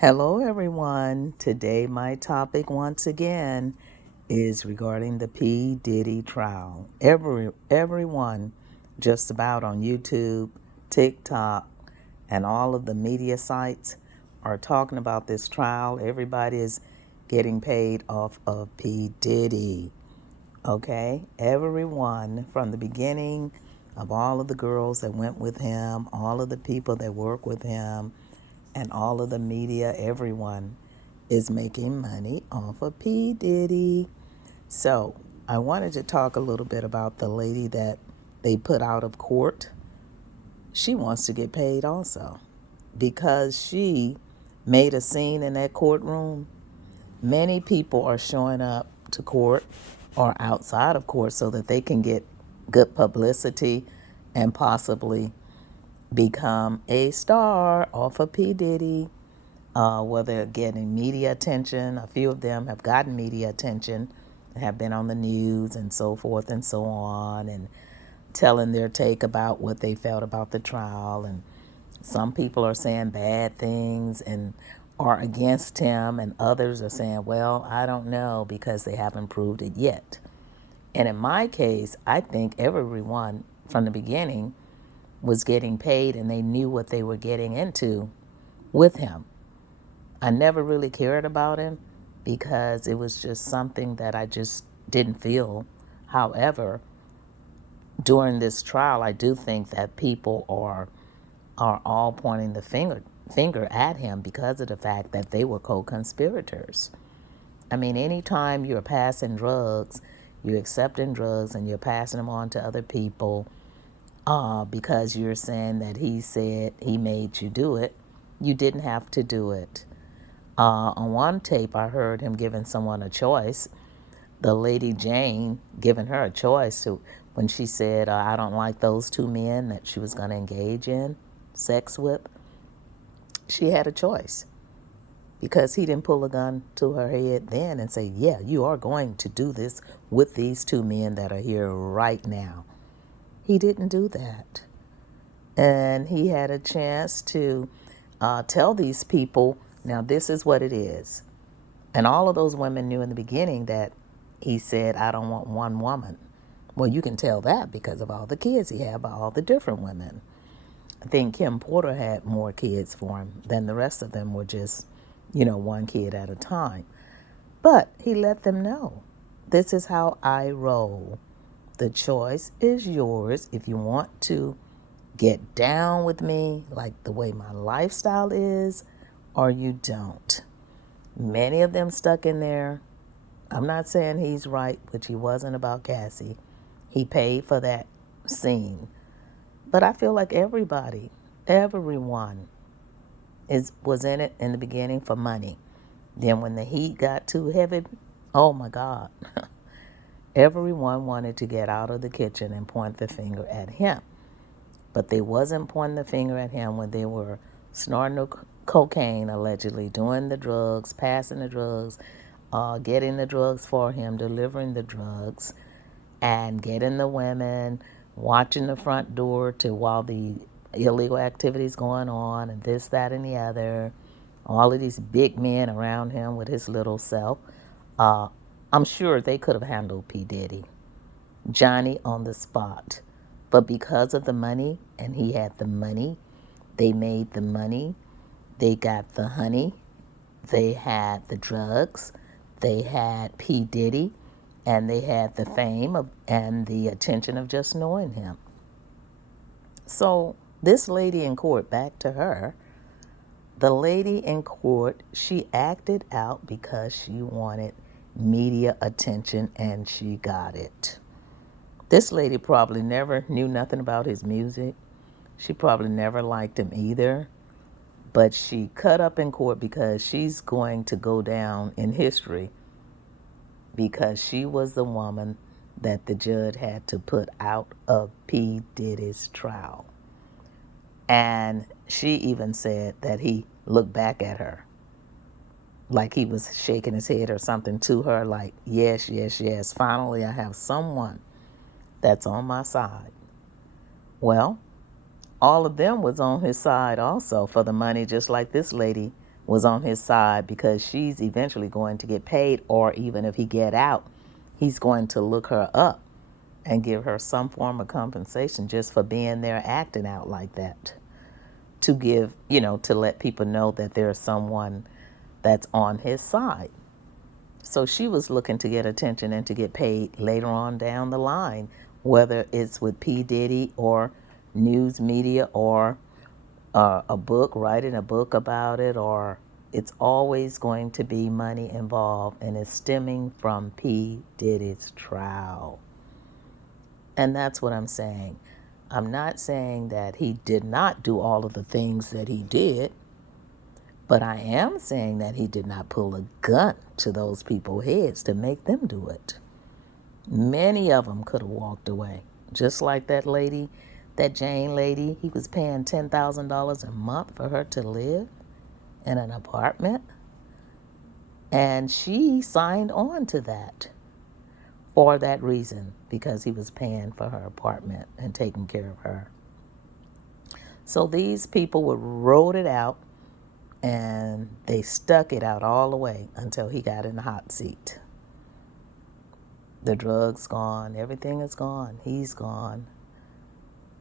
Hello, everyone. Today, my topic once again is regarding the P. Diddy trial. Everyone, just about on YouTube, TikTok, and all of the media sites are talking about this trial. Everybody is getting paid off of P. Diddy. Okay? Everyone from the beginning of all of the girls that went with him, all of the people that work with him, and all of the media, everyone is making money off of P. Diddy. So I wanted to talk a little bit about the lady that they put out of court. She wants to get paid also because she made a scene in that courtroom. Many people are showing up to court or outside of court so that they can get good publicity and possibly become a star off of P. Diddy. Whether getting media attention, a few of them have gotten media attention, have been on the news and so forth and so on, and telling their take about what they felt about the trial. And some people are saying bad things and are against him, and others are saying, well, I don't know because they haven't proved it yet. And in my case, I think everyone from the beginning was getting paid and they knew what they were getting into with him. I never really cared about him because it was just something that I just didn't feel. However, during this trial, I do think that people are all pointing the finger at him because of the fact that they were co-conspirators. I mean, anytime you're passing drugs, you're accepting drugs and you're passing them on to other people because you're saying that he said he made you do it, you didn't have to do it. On one tape, I heard him giving someone a choice. The lady Jane giving her a choice to when she said, "I don't like those two men that she was going to engage in sex with." She had a choice because he didn't pull a gun to her head then and say, "Yeah, you are going to do this with these two men that are here right now." He didn't do that, and he had a chance to tell these people, "Now this is what it is." And all of those women knew in the beginning that he said, "I don't want one woman." Well, you can tell that because of all the kids he had by all the different women. I think Kim Porter had more kids for him than the rest of them were just, one kid at a time. But he let them know, this is how I roll. The choice is yours if you want to get down with me like the way my lifestyle is, or you don't. Many of them stuck in there. I'm not saying he's right, which he wasn't about Cassie. He paid for that scene. But I feel like everyone was in it in the beginning for money. Then when the heat got too heavy, oh my God, everyone wanted to get out of the kitchen and point the finger at him. But they wasn't pointing the finger at him when they were snorting the cocaine, allegedly, doing the drugs, passing the drugs, getting the drugs for him, delivering the drugs, and getting the women, watching the front door to while the illegal activities going on, and this, that, and the other. All of these big men around him with his little self. Uh, I'm sure they could have handled P. Diddy, Johnny on the spot. But because of the money, and he had the money, they made the money, they got the honey, they had the drugs, they had P. Diddy, and they had the fame and the attention of just knowing him. So this lady in court, back to her, the lady in court, she acted out because she wanted media attention and she got it. This lady probably never knew nothing about his music. She probably never liked him either. But she cut up in court because she's going to go down in history because she was the woman that the judge had to put out of P. Diddy's trial. And she even said that he looked back at her like he was shaking his head or something to her, like, yes, yes, yes, finally I have someone that's on my side. Well, all of them was on his side also for the money, just like this lady was on his side because she's eventually going to get paid, or even if he get out, he's going to look her up and give her some form of compensation just for being there acting out like that, to give, to let people know that there's someone that's on his side. So she was looking to get attention and to get paid later on down the line, whether it's with P. Diddy or news media or a book, writing a book about it, or it's always going to be money involved, and it's stemming from P. Diddy's trial. And that's what I'm saying. I'm not saying that he did not do all of the things that he did, but I am saying that he did not pull a gun to those people's heads to make them do it. Many of them could have walked away. Just like that lady, that Jane lady, he was paying $10,000 a month for her to live in an apartment. And she signed on to that for that reason, because he was paying for her apartment and taking care of her. So these people would wrote it out, and they stuck it out all the way until he got in the hot seat. The drugs gone, everything is gone, he's gone.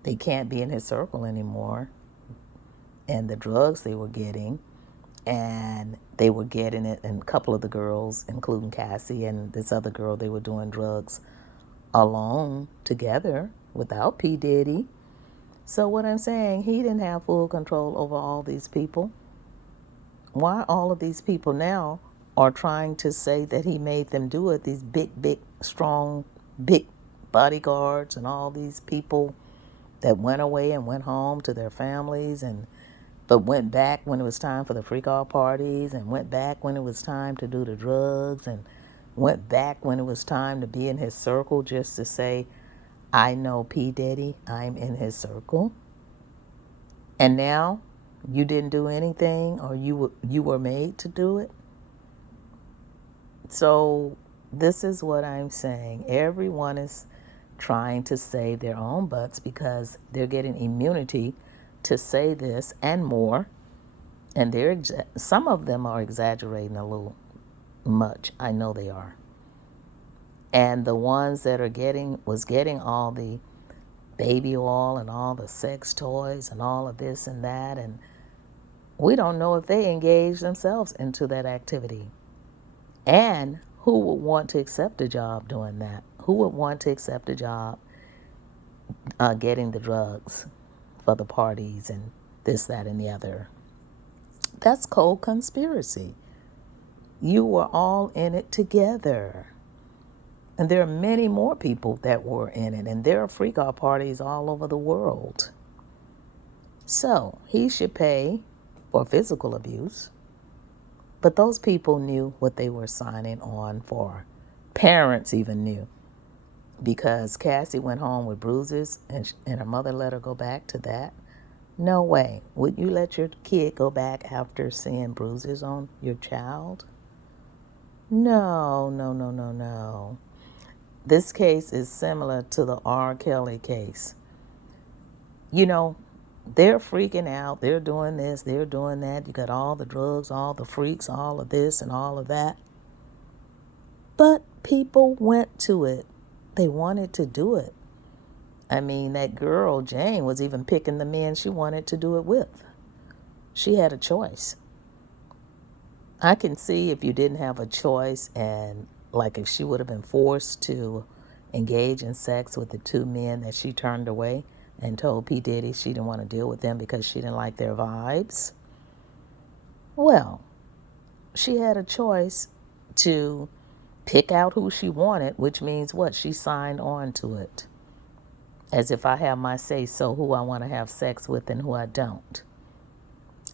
They can't be in his circle anymore. And the drugs they were getting, and they were getting it, and a couple of the girls, including Cassie and this other girl, they were doing drugs alone together without P. Diddy. So what I'm saying, he didn't have full control over all these people. Why all of these people now are trying to say that he made them do it, these big, strong, big bodyguards and all these people that went away and went home to their families, but went back when it was time for the freak out parties, and went back when it was time to do the drugs, and went back when it was time to be in his circle, just to say, I know P. Diddy, I'm in his circle. And now you didn't do anything, or you were made to do it. So this is what I'm saying. Everyone is trying to save their own butts because they're getting immunity to say this and more. And some of them are exaggerating a little much. I know they are. And the ones that was getting all the baby oil and all the sex toys and all of this and that, and we don't know if they engage themselves into that activity. And who would want to accept a job doing that? Who would want to accept a job getting the drugs for the parties and this, that, and the other? That's cold conspiracy. You were all in it together. And there are many more people that were in it. And there are freak out parties all over the world. So he should pay for physical abuse. But those people knew what they were signing on for. Parents even knew. Because Cassie went home with bruises and her mother let her go back to that. No way. Would you let your kid go back after seeing bruises on your child? No, no, no, no, no. This case is similar to the R. Kelly case. They're freaking out. They're doing this. They're doing that. You got all the drugs, all the freaks, all of this and all of that. But people went to it. They wanted to do it. I mean, that girl, Jane, was even picking the men she wanted to do it with. She had a choice. I can see if you didn't have a choice, and like if she would have been forced to engage in sex with the two men that she turned away and told P. Diddy she didn't want to deal with them because she didn't like their vibes. Well, she had a choice to pick out who she wanted, which means what? She signed on to it. As if I have my say so who I want to have sex with and who I don't.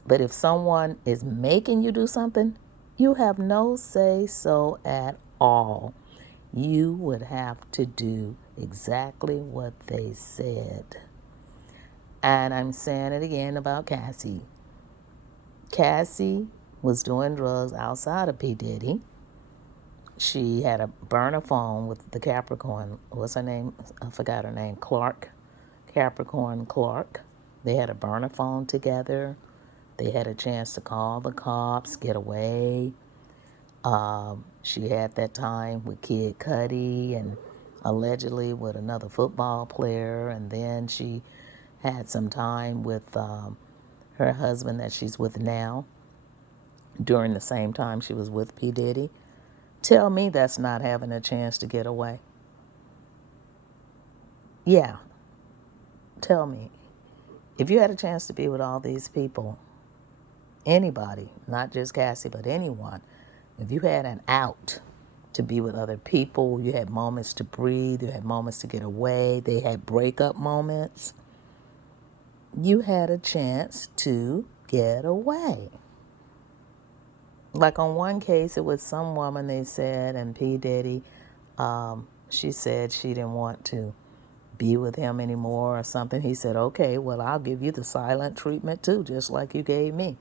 But if someone is making you do something, you have no say so at all. You would have to do exactly what they said. And I'm saying it again about Cassie. Cassie was doing drugs outside of P. Diddy. She had a burner phone with the Capricorn. What's her name? I forgot her name. Capricorn Clark. They had a burner phone together. They had a chance to call the cops, get away. She had that time with Kid Cudi and allegedly with another football player. And then she had some time with her husband that she's with now during the same time she was with P. Diddy. Tell me that's not having a chance to get away. Yeah, tell me. If you had a chance to be with all these people, anybody, not just Cassie, but anyone, if you had an out to be with other people, you had moments to breathe, you had moments to get away, they had breakup moments, you had a chance to get away. Like on one case, it was some woman they said, and P. Diddy, she said she didn't want to be with him anymore or something. He said, okay, well, I'll give you the silent treatment too, just like you gave me.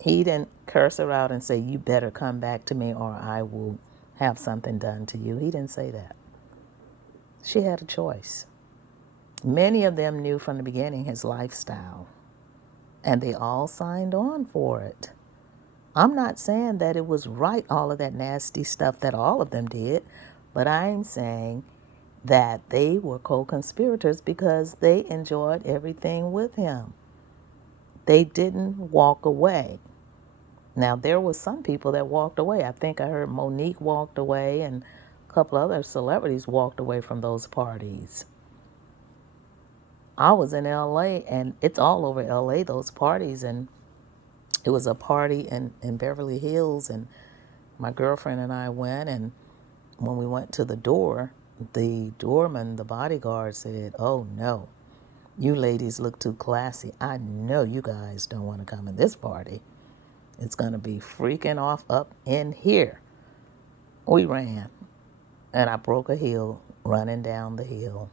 He didn't curse her out and say, you better come back to me or I will have something done to you. He didn't say that. She had a choice. Many of them knew from the beginning his lifestyle, and they all signed on for it. I'm not saying that it was right, all of that nasty stuff that all of them did, but I'm saying that they were co-conspirators because they enjoyed everything with him. They didn't walk away. Now, there were some people that walked away. I think I heard Monique walked away and a couple other celebrities walked away from those parties. I was in LA, and it's all over LA, those parties, and it was a party in Beverly Hills, and my girlfriend and I went, and when we went to the door, the doorman, the bodyguard said, oh no, you ladies look too classy. I know you guys don't want to come in this party. It's going to be freaking off up in here. We ran, and I broke a heel running down the hill.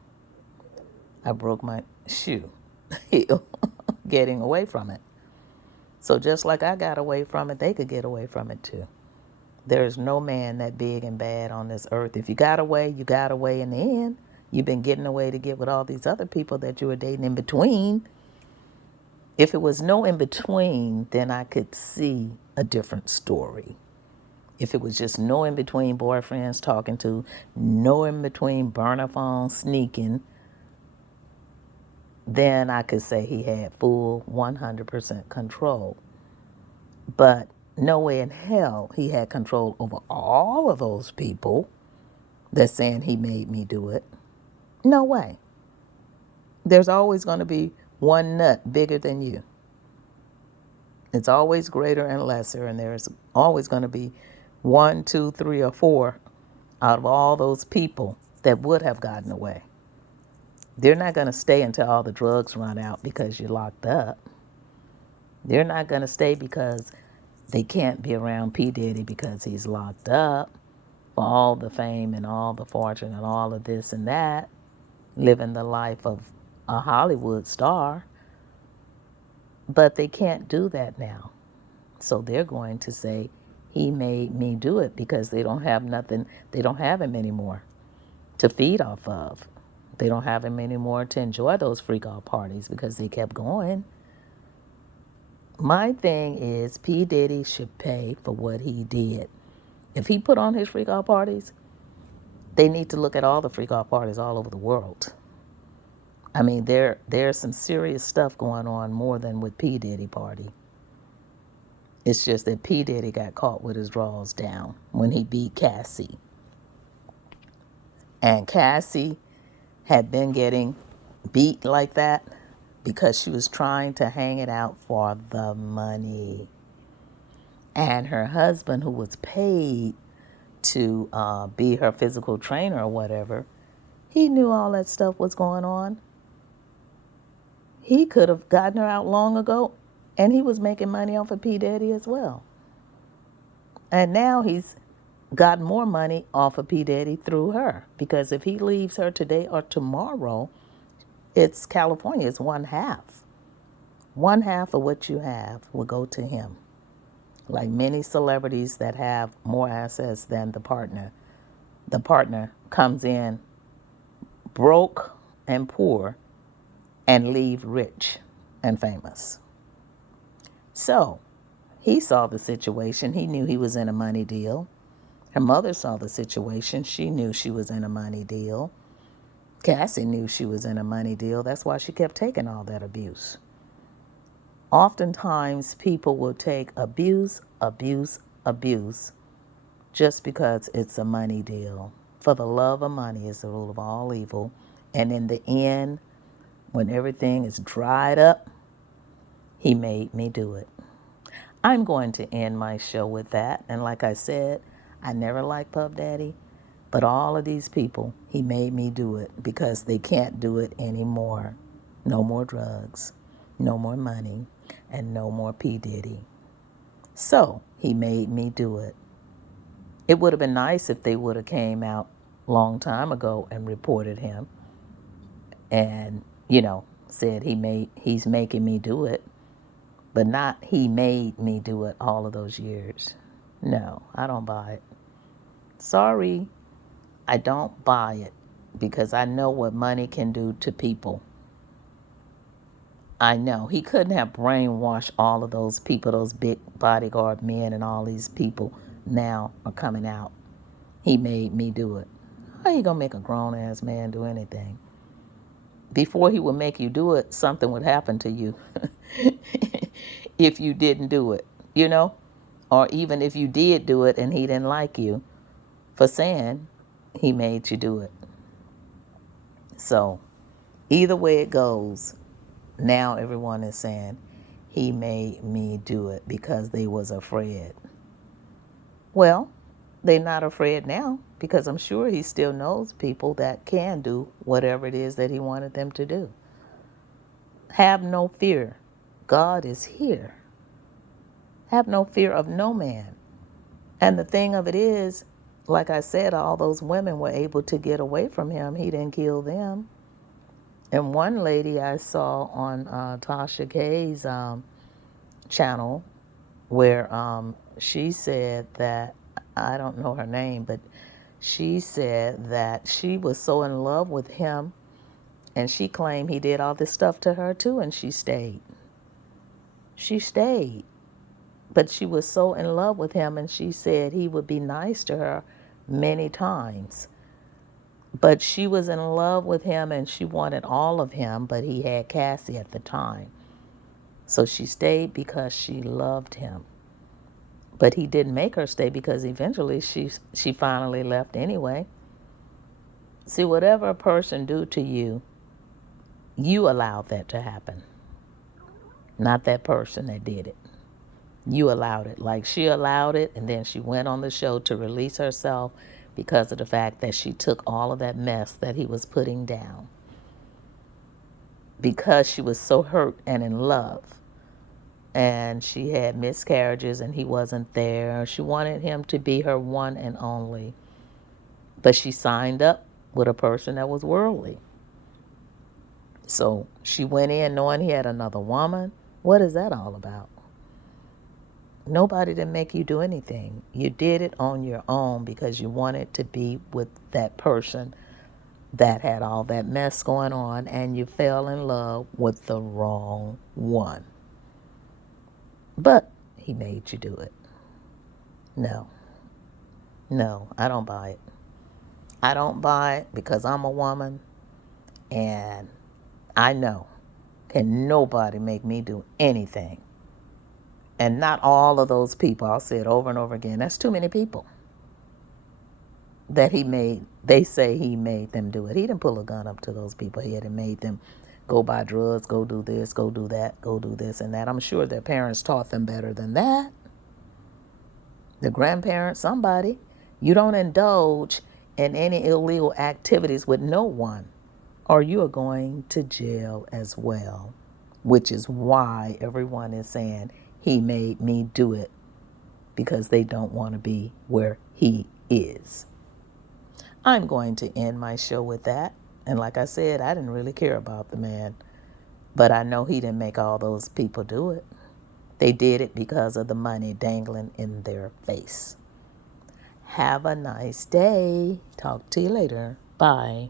I broke my shoe heel getting away from it. So just like I got away from it, they could get away from it too. There is no man that big and bad on this earth. If you got away, you got away in the end. You've been getting away to get with all these other people that you were dating in between. If it was no in between, then I could see a different story. If it was just no in between boyfriends talking to, no in between burner phones sneaking, then I could say he had full 100% control. But no way in hell he had control over all of those people that's saying he made me do it. No way. There's always going to be one nut bigger than you. It's always greater and lesser, and there's always going to be 1, 2, 3, or 4 out of all those people that would have gotten away. They're not going to stay until all the drugs run out because you're locked up. They're not going to stay because they can't be around P. Diddy because he's locked up for all the fame and all the fortune and all of this and that, living the life of a Hollywood star. But they can't do that now. So they're going to say, he made me do it, because they don't have nothing, they don't have him anymore to feed off of. They don't have him anymore to enjoy those freak out parties because they kept going. My thing is, P. Diddy should pay for what he did. If he put on his freak out parties, they need to look at all the freak out parties all over the world. I mean, there's some serious stuff going on more than with P. Diddy party. It's just that P. Diddy got caught with his drawers down when he beat Cassie. And Cassie had been getting beat like that because she was trying to hang it out for the money. And her husband, who was paid to be her physical trainer or whatever, he knew all that stuff was going on. He could have gotten her out long ago, and he was making money off of P. Diddy as well. And now he's got more money off of P. Diddy through her, because if he leaves her today or tomorrow, it's California. It's one half. One half of what you have will go to him. Like many celebrities that have more assets than the partner comes in broke and poor and leave rich and famous. So he saw the situation. He knew he was in a money deal. Her mother saw the situation. She knew she was in a money deal. Cassie knew she was in a money deal. That's why she kept taking all that abuse. Oftentimes, people will take abuse, just because it's a money deal. For the love of money is the rule of all evil. And in the end, when everything is dried up, he made me do it. I'm going to end my show with that. And like I said, I never liked Puff Daddy, but all of these people, he made me do it because they can't do it anymore. No more drugs, no more money, and no more P. Diddy. So he made me do it. It would have been nice if they would have came out a long time ago and reported him and, said he's making me do it, but not he made me do it all of those years. No, I don't buy it. Sorry, I don't buy it because I know what money can do to people. I know. He couldn't have brainwashed all of those people, those big bodyguard men and all these people now are coming out. He made me do it. How you going to make a grown-ass man do anything? Before he would make you do it, something would happen to you if you didn't do it, Or even if you did do it and he didn't like you for saying he made you do it. So either way it goes, now everyone is saying he made me do it because they was afraid. Well, they're not afraid now because I'm sure he still knows people that can do whatever it is that he wanted them to do. Have no fear. God is here. Have no fear of no man. And the thing of it is, like I said, all those women were able to get away from him. He didn't kill them. And one lady I saw on Tasha K's channel where she said that, I don't know her name, but she said that she was so in love with him and she claimed he did all this stuff to her too, and she stayed. She stayed. But she was so in love with him, and she said he would be nice to her many times. But she was in love with him, and she wanted all of him, but he had Cassie at the time. So she stayed because she loved him. But he didn't make her stay because eventually she finally left anyway. See, whatever a person do to you, you allowed that to happen. Not that person that did it. You allowed it. Like she allowed it, and then she went on the show to release herself because of the fact that she took all of that mess that he was putting down. Because she was so hurt and in love. And she had miscarriages and he wasn't there. She wanted him to be her one and only. But she signed up with a person that was worldly. So she went in knowing he had another woman. What is that all about? Nobody didn't make you do anything. You did it on your own because you wanted to be with that person that had all that mess going on, and you fell in love with the wrong one. But he made you do it. No, I don't buy it. I don't buy it because I'm a woman, and I know, can nobody make me do anything. And not all of those people, I'll say it over and over again, that's too many people that they say he made them do it. He didn't pull a gun up to those people. He hadn't made them go buy drugs, go do this, go do that, go do this and that. I'm sure their parents taught them better than that. The grandparents, somebody. You don't indulge in any illegal activities with no one, or you are going to jail as well, which is why everyone is saying, he made me do it, because they don't want to be where he is. I'm going to end my show with that. And like I said, I didn't really care about the man, but I know he didn't make all those people do it. They did it because of the money dangling in their face. Have a nice day. Talk to you later. Bye.